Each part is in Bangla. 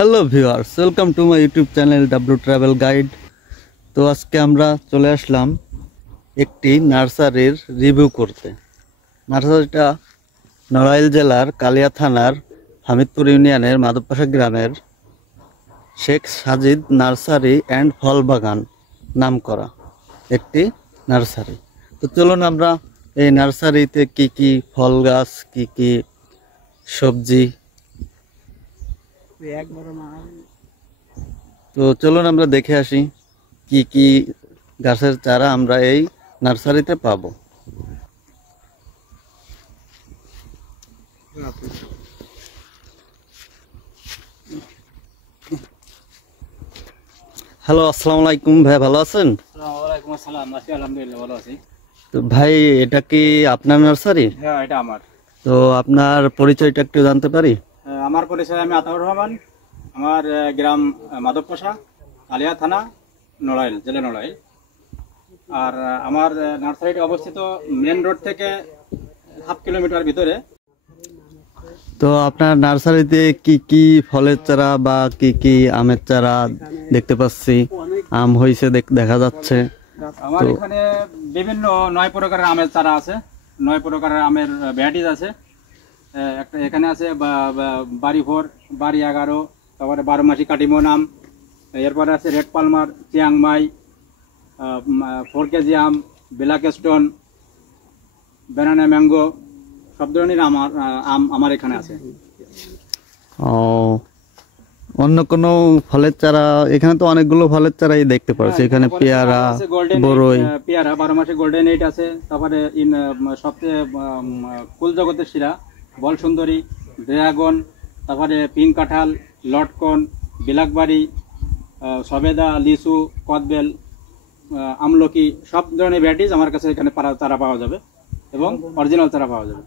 Hello viewers, welcome to my YouTube channel W travel guide. তো আজকে আমরা চলে আসলাম একটি নার্সারির রিভিউ করতে। নার্সারিটা নড়াইল জেলার কালিয়া থানার হামিদপুর ইউনিয়নের মাধবপাশা গ্রামের শেখ সাজিদ নার্সারি অ্যান্ড ফল বাগান নাম করা একটি নার্সারি। তো চলুন আমরা এই নার্সারিতে কি কি ফল গাছ, কি কি সবজি, তো চলুন আমরা দেখে আসি কি কি গাছের চারা আমরা এই নার্সারিতে পাবো। হ্যালো, আসসালামু আলাইকুম ভাই, ভালো আছেন? ওয়ালাইকুম আসসালাম, আলহামদুলিল্লাহ ভালো আছি। তো ভাই, এটা কি আপনার নার্সারি? হ্যাঁ, এটা আমার। তো আপনার পরিচয়টা একটু জানতে পারি? আমার পরিচয়, আমি আতাউর রহমান। আমার গ্রাম মাধবপাশা, কালিয়া থানা, নড়াইল, জেলা নড়াইল। আর আমার নার্সারিটা অবস্থিত মেন রোড থেকে হাফ কিলোমিটার ভিতরে। তো আপনার নার্সারিতে কি কি ফলের চারা বা কি কি আমের চারা দেখতে পাচ্ছি? আম হয়েছে দেখা যাচ্ছে। আমার এখানে বিভিন্ন 9 প্রকারের আমের চারা আছে, 9 প্রকারের আমের ভ্যারাইটিস আছে। একটা এখানে আছে বাড়ি 4, বাড়ি 11, তারপরে 12 মাসি কাটিমন আম, এরপরে আছে রেড পালমার, চিয়াংমাই, 4 কেজি আম, ব্ল্যাক স্টোন, ব্যানানা ম্যাঙ্গো, সব ধরনের আম আমার এখানে আছে। ও, অন্য কোনো ফলের চারা? এখানে তো অনেকগুলো ফলের চারাই দেখতে পাচ্ছি। এখানে পেয়ারা, বরই, পেয়ারা 12 মাসে গোল্ডেন এইট আছে। তারপরে সবচেয়ে কুল জগতের সেরা বল সুন্দরী, ড্রাগন, তারপরে পিঙ্ক কাঁঠাল, লটকন, বিলাকবাড়ি, সবেদা, লিচু, কদবেল, আমলকি, সব ধরনের ভ্যারাইটিস আমার কাছে এখানে চারা পাওয়া যাবে এবং অরিজিনাল চারা পাওয়া যাবে।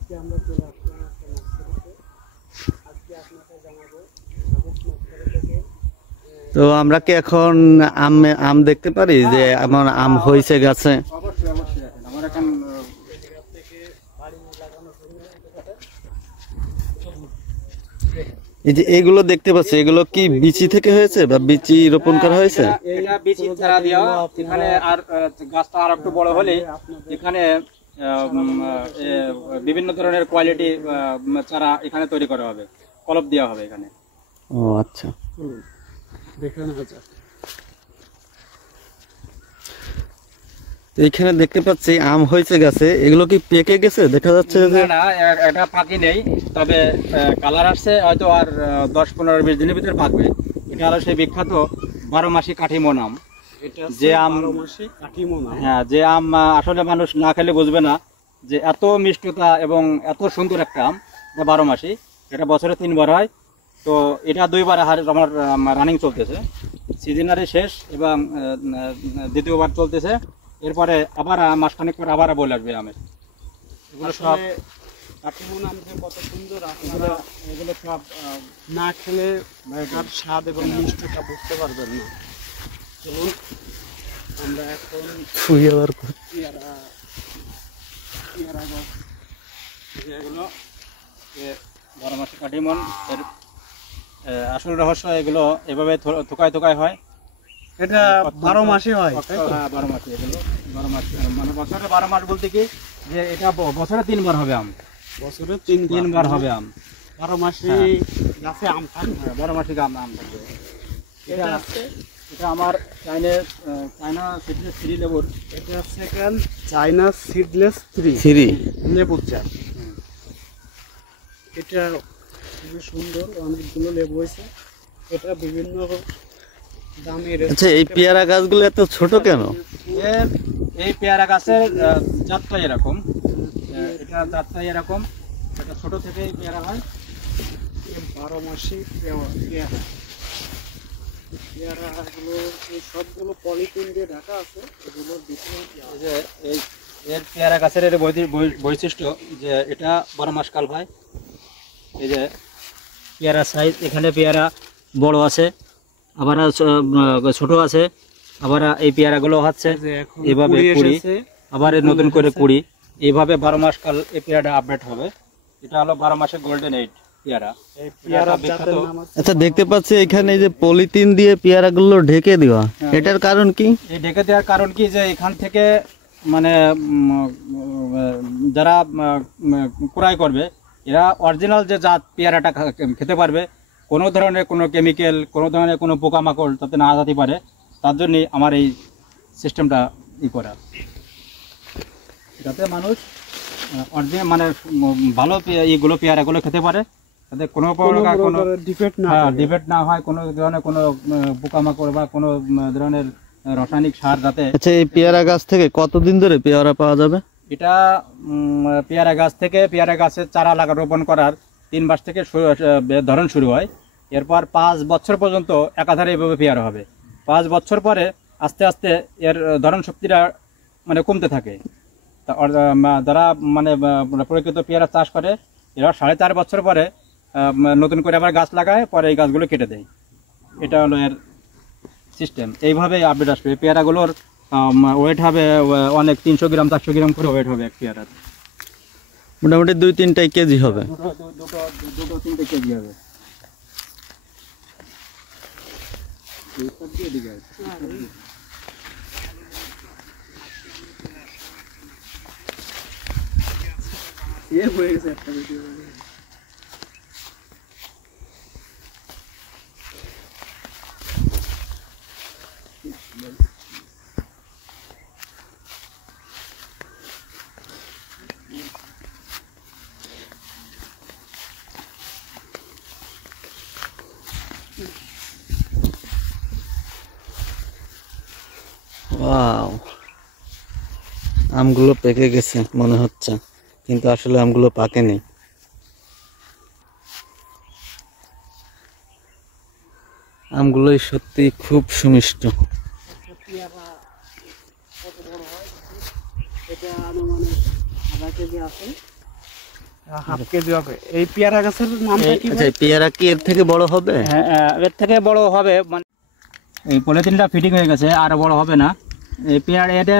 তো আমরা কি এখন আম দেখতে পারি যে এমন আম হয়েছে গাছে? অবশ্যই অবশ্যই, আমার এখন এই যে এগুলো দেখতে পাচ্ছি, এগুলো কি বিচি থেকে হয়েছে বা বিচি রোপণ করা হয়েছে? এটা বিচি চারা দেওয়া। এখানে আর গাছটা আর একটু বড় হলে এখানে বিভিন্ন ধরনের কোয়ালিটি চারা এখানে তৈরি করা হবে, কলপ দেওয়া হবে এখানে। ও আচ্ছা, এখানে দেখতে পাচ্ছি আম হয়েছে গাছে। এগুলো কি পেকে গেছে দেখা যাচ্ছে? না, এটা পাকি নেই, তবে কালার আসছে, হয়তো আর 10-15-20 দিনের ভিতরে পাকবে। এটা হলো সেই বিখ্যাত 12 মাসি কাঠিমন আম। যে আম, হ্যাঁ, যে আম আসলে মানুষ না খেলে বুঝবে না যে এত মিষ্টতা এবং এত সুন্দর একটা আম। এটা 12 মাসি, এটা বছরে 3 বার হয়। তো এটা 2 বার আমার রানিং চলতেছে, সিজনারি শেষ এবং দ্বিতীয়বার চলতেছে। এরপরে আবার মাসখানেক পর আবার বলে আসবে আমের। এগুলো সব কাটিমন আম যে কত সুন্দর, এগুলো সব না খেলে এটার স্বাদ এবং মিষ্টতা বুঝতে পারবেন না। চলুন আমরা এখন পেয়ারা গাছ, যেগুলো 12 মাসে কাটিমন, এর আসল রহস্য এগুলো এভাবে থোকায় থোকায় হয়। এটা 12 মাসে হয়। হ্যাঁ, 12 মাসে, এগুলো 12 মাস, মানে বছরে 12 মাস বলতে কি যে এটা বছরে 3 বার হবে আম, বছরে 3 বার হবে আম। 12 মাসে গাছে আম থাকবে। 12 মাসে আম থাকবে। এটা আমার চায়না সিডলেস 3 লেবুর। এটা সেকেন্ড চায়না সিডলেস 3 লেবুর চারা। এটা খুবই সুন্দর, অনেকগুলো লেবু হয়েছে। এটা বিভিন্ন দামের। আচ্ছা, এই পেয়ারা গাছগুলো এত ছোট কেন? এই পেয়ারা গাছের জাতটাই এরকম, এটা জাতটাই এরকম। এটা ছোট থেকেই পেয়ারা হয়। 12 মাসে পেয়ারা, পেয়ারাগুলো এই সবগুলো পলিথিন দিয়ে ঢাকা আছে। এগুলো এর পেয়ারা গাছের এর বৈশিষ্ট্য যে এটা 12 মাস কাল হয়। এই যে পেয়ারা সাইজ, এখানে পেয়ারা বড় আছে, আবার ছোট আছে, আবার এই পেয়ারাগুলো হচ্ছে এভাবে কুড়ি, আবার নতুন করে কুড়ি, এইভাবে 12 মাস কাল এই পেয়ারাটা আপডেট হবে। এটা হলো 12 মাসের গোল্ডেন এইট। পেয়ারা। এই পেয়ারা এটা জাতের বিখ্যাত। নাম আছে আচ্ছা, দেখতে পাচ্ছি এখানে এই যে পলিথিন দিয়ে পেয়ারাগুলো ঢেকে দেওয়া, এটার কারণ কি? এই ঢেকে দেওয়ার কারণ কি, যে এখান থেকে মানে যারা ক্রয় করবে এরা অরিজিনাল যে জাত পেয়ারাটা খেতে পারবে, কোনো ধরনের কোনো কেমিক্যাল, কোনো ধরনের কোনো পোকামাকড় যাতে না যেতে পারে, তার জন্যই আমার এই সিস্টেমটা করা, যাতে মানুষ অরিজিনাল মানে ভালো এইগুলো পেয়ারাগুলো খেতে পারে, যাতে কোনো প্রকার কোনো ডিফেক্ট না হ্যাঁ থাকে। ডিবেট না হয়, কোনো ধরনের কোনো পোকামাকড় বা কোনো ধরনের রাসায়নিক সার যাতে। আচ্ছা, এই পেয়ারা গাছ থেকে কতদিন ধরে পেয়ারা পাওয়া যাবে? এটা পেয়ারা গাছ থেকে, পেয়ারা গাছের চারা রোপণ করার 3 মাস থেকে ধরন শুরু হয়। এরপর 5 বছর পর্যন্ত একাধারে এভাবে পেয়ারা হবে। 5 বছর পরে আস্তে আস্তে এর ধরন শক্তিটা মানে কমতে থাকে। যারা মানে প্রকৃত পেয়ারা চাষ করে এরা 4.5 বছর পরে নতুন করে আবার গাছ লাগায়, পরে এই গাছগুলো কেটে দেয়। এটা হলো এর সিস্টেম। এইভাবেই আপডেট আসবে। পেয়ারাগুলোর ওয়েট হবে অনেক, 300 গ্রাম 400 গ্রাম করে ওয়েট হবে এক পেয়ারার। মোটামুটি 2-3 কেজি হবে। দুটো 3টে কেজি হবে। হয়ে গেছে একটা ভিডিও। ওয়াও, আমগুলো পেকে গেছে মনে হচ্ছে, কিন্তু আসলে আমগুলো পাকেনি। আমগুলোই সত্যি খুব সুমিষ্ট। পেয়ারা কত বড় হয়? এটা আনুমানিক আধা কেজি আছে, হাফ কেজি হবে। এই পেয়ারা গাছের নামটা কি? আচ্ছা, এই পেয়ারা কি এর থেকে বড় হবে? হ্যাঁ, এর থেকে বড় হবে। মানে এই পলিথিনটা ফিটিং হয়ে গেছে, আর বড় হবে না। এই পেয়ারা এটা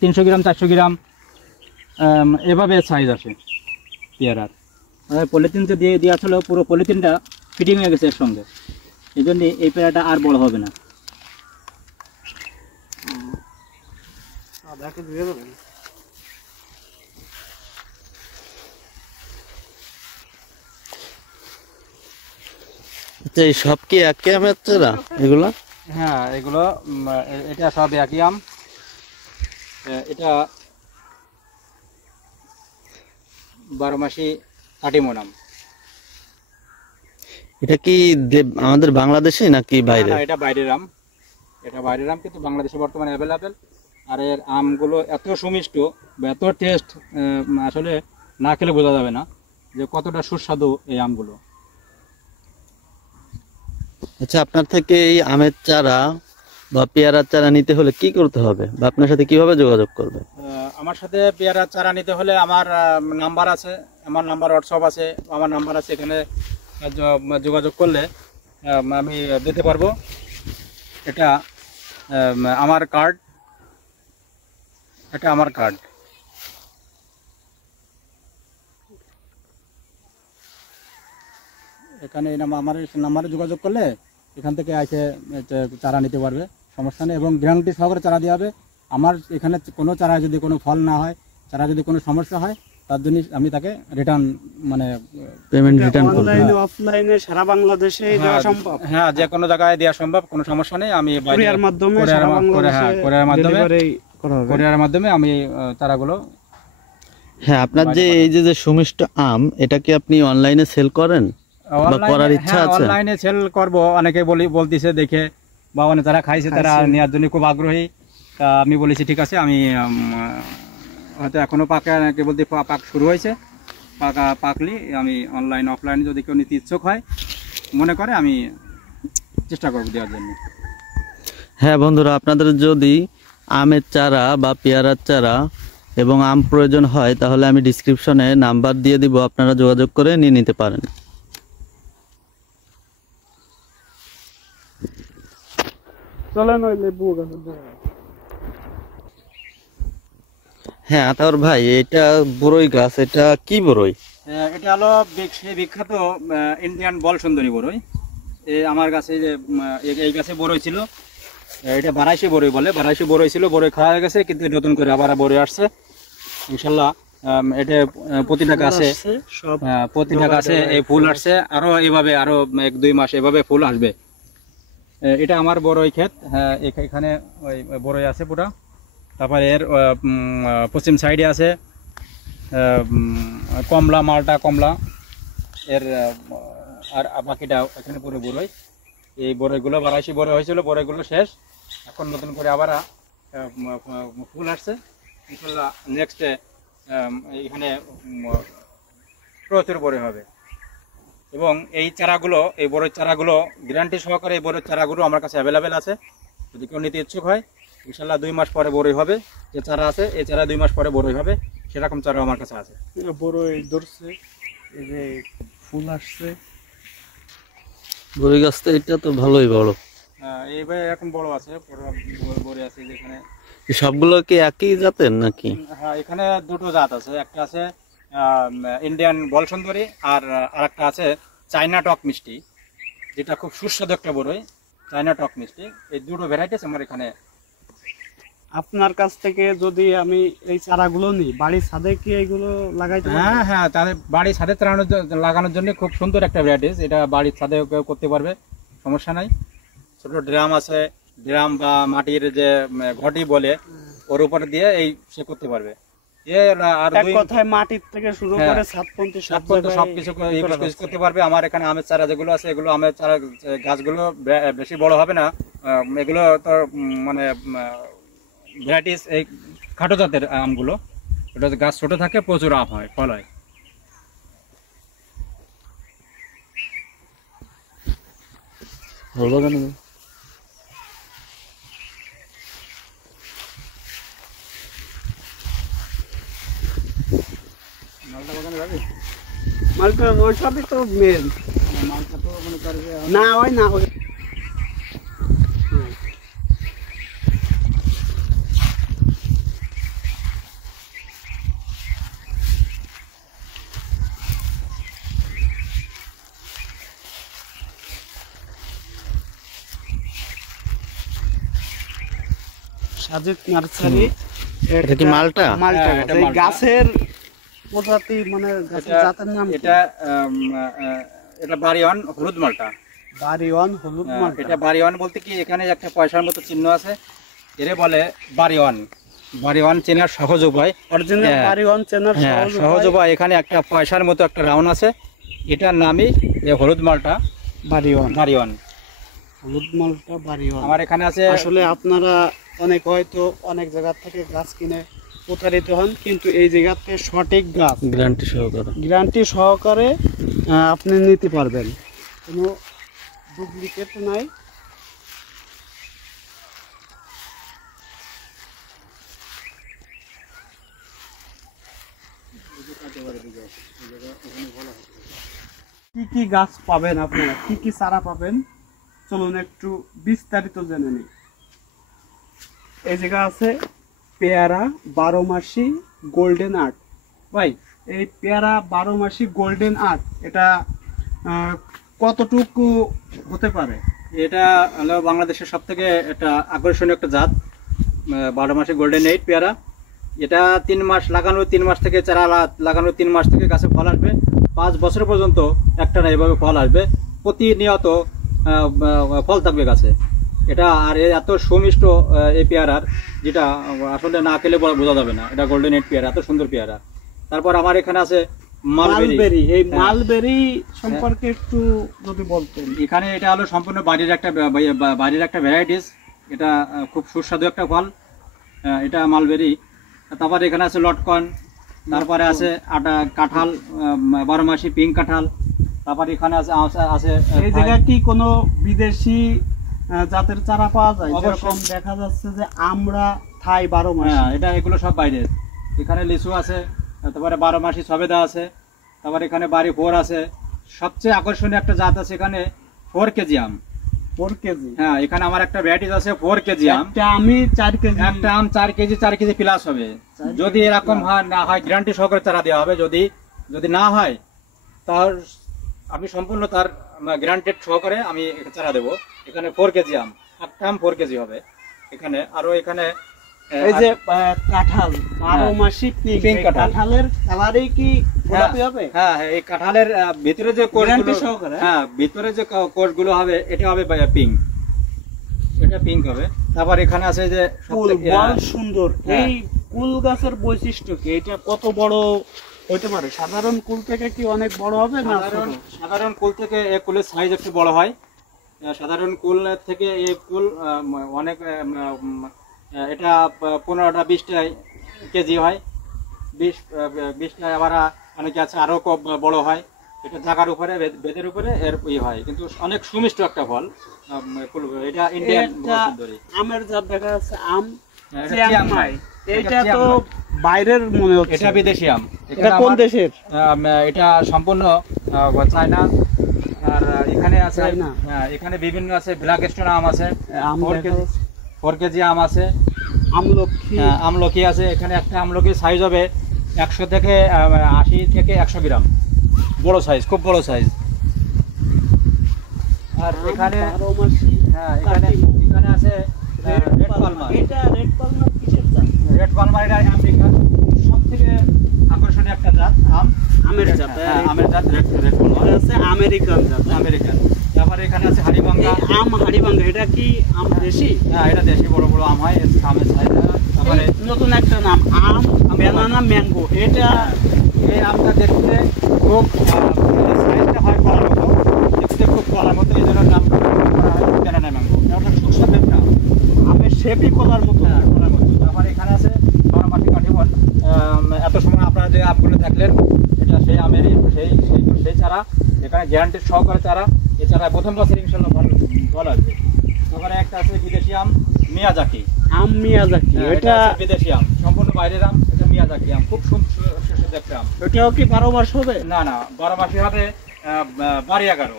300 গ্রাম 400 গ্রাম এভাবে সাইজ আসে পেয়ারার। পলিথিন তো দিয়ে দেওয়া ছিল, পুরো পলিথিনটা ফিটিং হয়ে গেছে এর সঙ্গে, এই জন্য এই পেয়ারাটা আর বড় হবে না। আধা কেজি হয়ে যাবে। আচ্ছা, এই সব কি একই আমের চারা এগুলা? হ্যাঁ, এগুলো এটা সব একই আম। এটা 12 মাসি কাটিমন আম। এটা কি আমাদের বাংলাদেশে নাকি বাইরে? এটা বাইরের আম, এটা বাইরের আম, কিন্তু বাংলাদেশে বর্তমানে অ্যাভেলেবেল। আর এর আমগুলো এত সুমিষ্ট বা এত টেস্ট, আসলে না খেলে বোঝা যাবে না যে কতটা সুস্বাদু এই আমগুলো। আচ্ছা, আপনার থেকে এই আমের চারা বা পেয়ারার চারা নিতে হলে কি করতে হবে, বা আপনার সাথে কিভাবে যোগাযোগ করবে? আমার সাথে পেয়ারা চারা নিতে হলে আমার নাম্বার আছে, আমার নাম্বার হোয়াটসঅ্যাপ আছে, আমার নাম্বার আছে। এখানে যোগাযোগ করলে আমি দিতে পারবো। এটা আমার কার্ড, এটা আমার কার্ড। এখানে এই আমার নাম্বারে যোগাযোগ করলে এখান থেকে এসে চারা নিতে পারবে, সমস্যা নেই। এবং গ্যারান্টি সহকারে চারা দেওয়া হবে। আমার এখানে কোনো চারা যদি কোনো ফল না হয়, চারা যদি কোনো সমস্যা হয়, তার জন্য আমি তাকে রিটার্ন মানে পেমেন্ট রিটার্ন করবে? অনলাইনে অফলাইনে সারা বাংলাদেশে দেওয়া সম্ভব। হ্যাঁ, যে কোনো জায়গায় দেওয়া সম্ভব, কোনো সমস্যা নেই। আমি কুরিয়ার মাধ্যমে সারা বাংলাদেশে ডেলিভারি করা হবে। কোরিয়ারের মাধ্যমে আমি চারাগুলো। হ্যাঁ, আপনার যে এই যে সুমিষ্ট আম, এটা কি আপনি অনলাইনে সেল করেন বা করার ইচ্ছা আছে? অনলাইনে সেল করব, অনেকে বলতিছে দেখে, বা অনেক যারা খাইছে তারা নেওয়ার জন্য খুব আগ্রহী। তা আমি বলেছি ঠিক আছে, আমি হয়তো এখনো পাকা বলতে পাক শুরু হয়েছে, পাকলি আমি অনলাইন অফলাইনে যদি কেউ নিতে ইচ্ছুক হয় মনে করে, আমি চেষ্টা করব দেওয়ার জন্য। হ্যাঁ বন্ধুরা, আপনাদের যদি আমের চারা বা পেয়ারার চারা এবং আম প্রয়োজন হয়, তাহলে আমি ডিসক্রিপশনে নাম্বার দিয়ে দিব, আপনারা যোগাযোগ করে নিয়ে নিতে পারেন। চলেন ওই লেবু গাছের দিকে। হ্যাঁ আতাউর ভাই, এটা বড়ই গাছ, এটা কি বড়ই? এটা হলো সেই বিখ্যাত ইন্ডিয়ান বল সুন্দরী বড়ই। আমার কাছে যে এই গাছে বড়ই ছিল, এটা বারাইশি বড়ই বলে, বারাইশি বড়ই ছিল, বড়ই খাওয়া হয়ে গেছে, কিন্তু নতুন করে আবার বড়ই আসছে ইনশাল্লাহ। এটা প্রতিটা গাছে প্রতিটা গাছে এই ফুল আসছে, আরো এইভাবে আরো 1-2 মাস এভাবে ফুল আসবে। এটা আমার বড়ই ক্ষেত, এখানে ওই বড়ই আছে পুরা। তারপরে এর পশ্চিম সাইডে আছে কমলা, মালটা কমলা, এর আর বাকিটা এখানে পুরো বড়ই। এই বড়ইগুলো বারাইশি বড়ই হয়েছিল, বড়ইগুলো শেষ, এখন নতুন করে আবার ফুল আসছে ইনশাল্লাহ। নেক্সট এখানে প্রচুর বড়ই হবে। এবং এই চারাগুলো, এই বড়ই চারাগুলো গ্যারান্টি সহকারে, এই বড়ই চারাগুলো আমার কাছে অ্যাভেলেবেল আছে। যদি কেউ নিতে ইচ্ছুক হয় ইনশাল্লাহ 2 মাস পরে বড়ই হবে। যে চারা আছে এই চারা 2 মাস পরে বড়ই হবে, সেরকম চারা আমার কাছে আছে। বড়ই ধরছে, এই যে ফুল আসছে। বড়ই গাছটা এটা তো ভালোই বড়। এইভাবে এরকম বড় আছে, বড়ই আছে যেখানে। সবগুলো কি একই জাতের নাকি? হ্যাঁ, এখানে দুটো জাত আছে, একটা আছে ইন্ডিয়ান বল সুন্দরী, আর আরেকটা আছে চায়না টক মিষ্টি, যেটা খুব সুস্বাদু একটা বড়ই, চায়না টক মিষ্টি। এই দুটো ভ্যারাইটিস আমার এখানে। আপনার কাছ থেকে যদি আমি এই চারাগুলো নিই, বাড়ির ছাদে কি এইগুলো লাগাইতে পারবো? হ্যাঁ হ্যাঁ, তাদের বাড়ির ছাদে লাগানোর জন্য খুব সুন্দর একটা ভ্যারাইটিস। এটা বাড়ির ছাদে কেউ করতে পারবে, সমস্যা নাই। ছোট ড্রাম আছে, ড্রাম বা মাটির যে ঘটি বলে, ওর উপরে দিয়ে এই সে করতে পারবে। আর এক কথায় মাটির থেকে শুরু করে ছাদ পর্যন্ত সবকিছু করতে পারবে। আমার এখানে আমের চারা যেগুলো আছে, এগুলো আমের চারা গাছগুলো বেশি বড় হবে না, এগুলো তো মানে ভ্যারাইটিস এই খাটো জাতের আমগুলো। এটা গাছ ছোট থাকে, প্রচুর আম হয়, ফল হয়। মালটা ওই সবই তো মেন। না ওই না ওই সাজেদ নার্সারি। এটা কি মালটা? মালটা এটা এই মালটা। গাছের প্রজাতি, মানে গাছের জাতের নাম কি? এটা বাড়িওয়ান হলুদ মালটা। বাড়িওয়ান হলুদ মালটা। এটা বাড়িওয়ান বলতে কি, এখানে একটা পয়সার মতো চিহ্ন আছে, এরে বলে বাড়িওয়ান। বাড়িওয়ান চেনার সহজ উপায়, অরিজিনাল হ্যাঁ, বাড়িওয়ান চেনার হ্যাঁ সহজ সহজ উপায় উপায়। এখানে একটা পয়সার মতো একটা রাউন্ড আছে, এটার নামই এই হলুদ মালটা, বাড়িওয়ান। বাড়িওয়ান। হলুদ মালটা বাড়িওয়ান। আমার এখানে আছে। আসলে আপনারা অনেক হয়তো অনেক জায়গা থেকে গাছ কিনে প্রতারিত হন, কিন্তু এই জায়গাতে সঠিক গাছ গ্যারান্টি সহকারে। গ্যারান্টি সহকারে আপনি নিতে পারবেন, কোনো ডুপ্লিকেট নাই। কি কি গাছ পাবেন আপনারা, কি কি চারা পাবেন, চলুন একটু বিস্তারিত জেনে নিই। এই জায়গা আছে পেয়ারা 12 মাসি গোল্ডেন আর্ট। ভাই, এই পেয়ারা 12 মাসি গোল্ডেন আর্ট এটা কতটুকু হতে পারে? এটা হলো বাংলাদেশের সব থেকে একটা আকর্ষণীয় একটা জাত, 12 মাসে গোল্ডেন 8 পেয়ারা। এটা 3 মাস লাগানো, 3 মাস থেকে চারা লাগানো, 3 মাস থেকে গাছে ফল আসবে, 5 বছর পর্যন্ত একটা না এভাবে ফল আসবে, প্রতিনিয়ত ফল থাকবে গাছে। এটা আর এত সুমিষ্ট এই পেয়ারার, যেটা আসলে না খেলে বোঝা যাবে না। এটা গোল্ডেন 8 পেয়ারা, এত সুন্দর পেয়ারা। তারপর আমার এখানে আছে মালবেরি। এই মালবেরি সম্পর্কে একটু যদি বলতেন। এখানে এটা হলো সম্পূর্ণ বাড়ির একটা ভ্যারাইটিস। এটা খুব সুস্বাদু একটা ফল, এটা মালবেরি। তারপরে এখানে আছে লটকন, তারপরে আছে কাঁঠাল, 12 মাসি পিঙ্ক কাঁঠাল। তারপরে এখানে আছে এই জায়গায় কি কোনো বিদেশি জাতের চারা পাওয়া যায়? অবশ্যই। যেরকম দেখা যাচ্ছে যে আমরা থাই 12 মাস। হ্যাঁ, এটা এগুলো সব বাইরের। এখানে লিচু আছে, তারপরে 12 মাসি সবেদা আছে, তারপরে এখানে বাড়ি 4 আছে। সবচেয়ে আকর্ষণীয় একটা জাত আছে এখানে 4 কেজি আম। 4 কেজি? হ্যাঁ, এখানে আমার একটা ভ্যারাইটিস আছে 4 কেজি আম। একটা আমি 4 কেজি। একটা আম 4 কেজি প্লাস হবে। যদি এরকম হয় না হয় গ্যারান্টি সহকারে চারা দেওয়া হবে। যদি যদি না হয় তার আমি সম্পূর্ণ তার গ্যারান্টেড সহকারে আমি চারা দেবো। এখানে 4 কেজি আম, একটা আম 4 কেজি হবে এখানে। আরো এখানে এই যে কাঁঠাল 12 মাসি Pink পিঙ্ক কাঁঠাল। কাঁঠালের কালারেই কি গোলাপি হবে? হ্যাঁ হ্যাঁ, এই কাঁঠালের ভিতরে যে Guarantee কোষগুলো, সহকারে? হ্যাঁ ভিতরে যে কোষগুলো হবে এটা হবে পিঙ্ক, এটা পিঙ্ক হবে। তারপর এখানে আছে যে ফুল বল সুন্দর। হ্যাঁ। এই কুল গাছের বৈশিষ্ট্য কি? এটা কত বড় হইতে পারে? সাধারণ কুল থেকে কি অনেক বড় হবে না সাধারণ ছোট? সাধারণ কুল থেকে এই কুলের সাইজ একটু বড় হয়। সাধারণ কুল থেকে এই কুল অনেক এটা 15টা 20টা কেজি হয়, 20টা আবার অনেকে আছে আরো বড় হয়। এটা জায়গার উপরে বেদের উপরে এর হয়, কিন্তু অনেক সুমিষ্ট একটা ফল ফুল। এটা ইন্ডিয়ান এটা সুন্দরী। আমের জাত দেখা যাচ্ছে আম হ্যাঁ, এটা চিয়াংমাই। এটা এটা তো বাইরের মনে হচ্ছে। এটা বিদেশি আম। এটা কোন দেশের? এটা সম্পূর্ণ চায়না। আর এখানে আছে চায়না? হ্যাঁ, এখানে বিভিন্ন আছে, ব্ল্যাক স্টোন আম আছে, আম 4 কেজি আম আছে, আমলক্ষী। আমলকি আছে। এখানে একটা আমলকির সাইজ হবে 100 থেকে 80 থেকে 100 গ্রাম, বড় সাইজ, খুব বড় সাইজ। আর এখানে 12 মাসি হ্যাঁ, এখানে আছে রেড পালমার। এটা রেড পালমার কিসের জাত? রেড পালমার এটা আমেরিকার সবথেকে আকর্ষণীয় একটা জাত আম, আমের জাত। হ্যাঁ, আমের জাত রেড পালমার, এটা আছে আমেরিকান জাত। আমেরিকান। তারপরে এখানে আছে হাড়িভাঙ্গা। এই আম হাড়িভাঙ্গা এটা কি আম দেশি? হ্যাঁ, এটা দেশি, বড় বড় আম হয়, এর আমের সাইজ। তারপরে এই নতুন একটা নাম আম ব্যানানা ম্যাঙ্গো। এটা এই আমটা দেখতে খুব সাইজটা হয় কলার মতো, দেখতে খুব কলার মতো, এই জন্য নাম করা হয় ব্যানানা ম্যাঙ্গো। এটা সুস্বাদু একটা আম। আমের শেপই কলার মতো। হ্যাঁ, কলার মতো। তারপরে এখানে আছে 12 মাটি কাঠিমন। এত সময় আপনারা যে আমগুলো দেখলেন এটা সেই আমেরই সেই চারা। এখানে গ্যারান্টির সহকারে চারা। এই চারা প্রথম বছর ইনশাল্লাহ ফল আসবে। তারপরে একটা আছে বিদেশি আম মিয়াজাকি। আম মিয়াজাকি। হ্যাঁ, এটা আছে বিদেশি আম, সম্পূর্ণ বাইরের আম। এটা মিয়াজাকি আম, খুব সুস্বাদু একটা আম। এটাও কি 12 মাস হবে? না না, 12 মাসি হবে বাড়ি 11।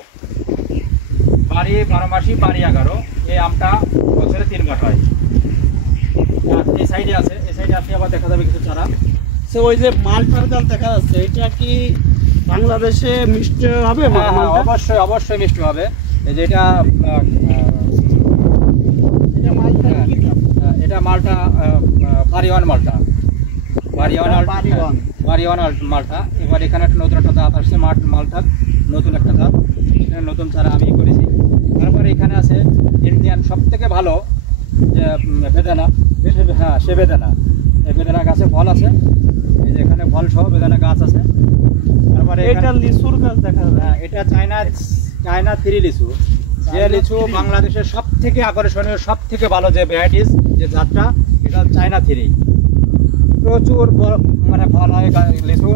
বাড়ি 12 মাসি বাড়ি 11। এই আমটা বছরে 3 মাস হয়। আর এই সাইডে আছে, এই সাইডে আসলে আবার দেখা যাবে কিছু চারা। সে ওই যে মালটার গাছ দেখা যাচ্ছে, এটা কি বাংলাদেশে মিষ্টি হবে? হ্যাঁ হ্যাঁ, মালটা? অবশ্যই অবশ্যই মিষ্টি হবে। এই যে এটা এটা মালটা কি জাত? এটা মালটা বাড়িওয়ান মালটা, বাড়িওয়ান বাড়িওয়ান। বাড়িওয়ান মালটা। এবার এখানে একটা নতুন একটা জাত আসছে মালটার, নতুন একটা জাত। এটা নতুন চারা আমি করেছি। তারপরে এখানে আছে ইন্ডিয়ান সব থেকে ভালো যে বেদানা। হ্যাঁ, সে বেদানা। এই বেদানা গাছে ফল আছে, এই যে এখানে ফল সহ বেদানা গাছ আছে। তারপরে এটা লিচুর গাছ দেখা যাচ্ছে। হ্যাঁ, এটা চায়না 3 লিচু। যে লিচু বাংলাদেশের সব থেকে আকর্ষণীয়, সব থেকে ভালো যে ভ্যারাইটিস, যে জাতটা, এটা চায়না 3। প্রচুর মানে ফল হয় লিচু।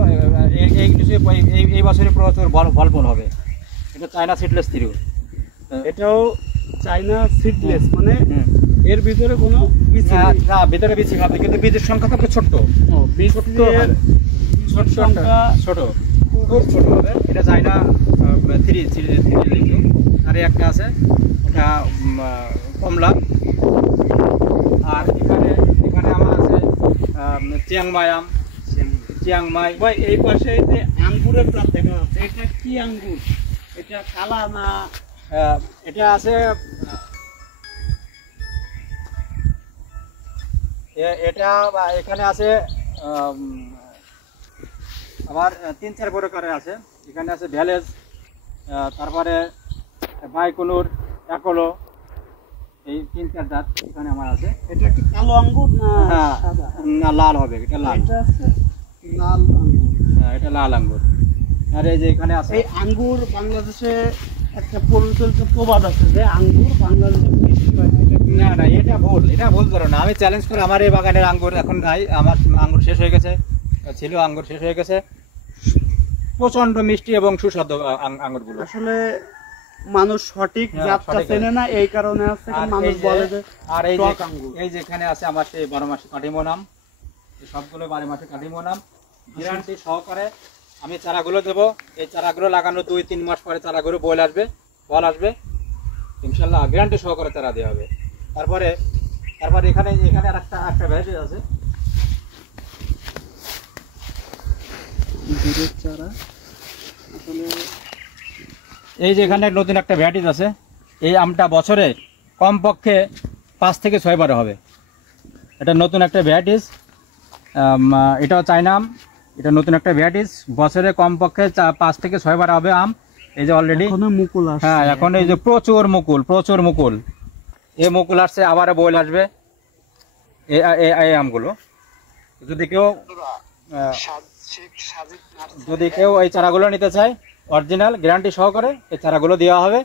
এই লিচু এই বছরে প্রচুর ফলন হবে। এটা চায়না সিডলেস 3। এটাও চাইনা সিডলেস, মানে হুম। এর ভিতরে কোনো বীজ না নেই। না, ভিতরে বীজ হবে, কিন্তু বীজের সংখ্যা তো খুব ছোট্ট, ও, বীজ ছোট্ট এর ছোট সংখ্যা ছোট, খুব ছোট হবে। এটা চায়না 3 লিচু। আর এই একটা আছে, ওটা কমলা। আর এখানে আমার আছে চিয়াংমাই আম, চিয়াংমাই। ভাই এই পাশে এই যে আঙ্গুরের প্লাট দেখা যাচ্ছে, এটা কি আঙ্গুর? এটা কালা না? এটা আছে এটা এখানে আছে আবার 3-4 প্রকারের আছে। এখানে আছে ভ্যালেজ, তারপরে বাইকুনুর, একলো, এই 3-4 জাত এখানে আমার আছে। এটা কি কালো আঙ্গুর না হ্যাঁ, সাদা? না লাল হবে, এটা লাল। এটা আছে লাল আঙ্গুর। হ্যাঁ, এটা লাল আঙ্গুর। আর এই যে এখানে আছে এই আঙ্গুর বাংলাদেশে একটা পরিচালিত প্রবাদ আছে যে আঙ্গুর বাংলাদেশে মিষ্টি হয় না। এটা কি? না না, এটা ভুল করো না। আমি চ্যালেঞ্জ করে আমার এই বাগানের আঙ্গুর এখন নাই, আমার আঙ্গুর শেষ হয়ে গেছে, ছিল আঙ্গুর শেষ হয়ে গেছে। প্রচন্ড মিষ্টি এবং সুস্বাদু আঙ্গুরগুলো। আসলে মানুষ সঠিক হ্যাঁ, জাতটা সঠিক চেনে না, এই কারণে আছে আর মানুষ এই যে- বলে যে আর টক আঙ্গুর। এই যে এখানে আছে আমার সেই 12 মাসি কাঠিমো নাম। এই সবগুলো 12 মাসি কাঠিমো নাম, গ্যারান্টি সহকারে আমি চারাগুলো দেবো। এই চারাগুলো লাগানো 2-3 মাস পরে চারাগুলো ফল আসবে ইনশাল্লাহ, গ্যারান্টি সহকারে চারা দেওয়া হবে। তারপরে এখানে আর একটা ভ্যারাইটি আছে, দূরের চারা আসলে এই যে এখানে নতুন একটা ভ্যারাইটিস আছে, এই আমটা বছরে কমপক্ষে 5 থেকে 6 বার হবে। এটা নতুন একটা ভ্যারাইটিস, এটাও চায়না আম। এটা নতুন একটা ভ্যারাইটিস, বছরে কমপক্ষে 5 থেকে 6 বার হবে আম। এই যে অলরেডি এখনো মুকুল আসছে। হ্যাঁ, এখন এই যে প্রচুর মুকুল, এই মুকুল আসছে, আবার বইল আসবে এই আমগুলো। যদি কেউ এই চারাগুলো নিতে চায়, অরিজিনাল গ্যারান্টি সহকারে এই চারাগুলো দেওয়া হবে।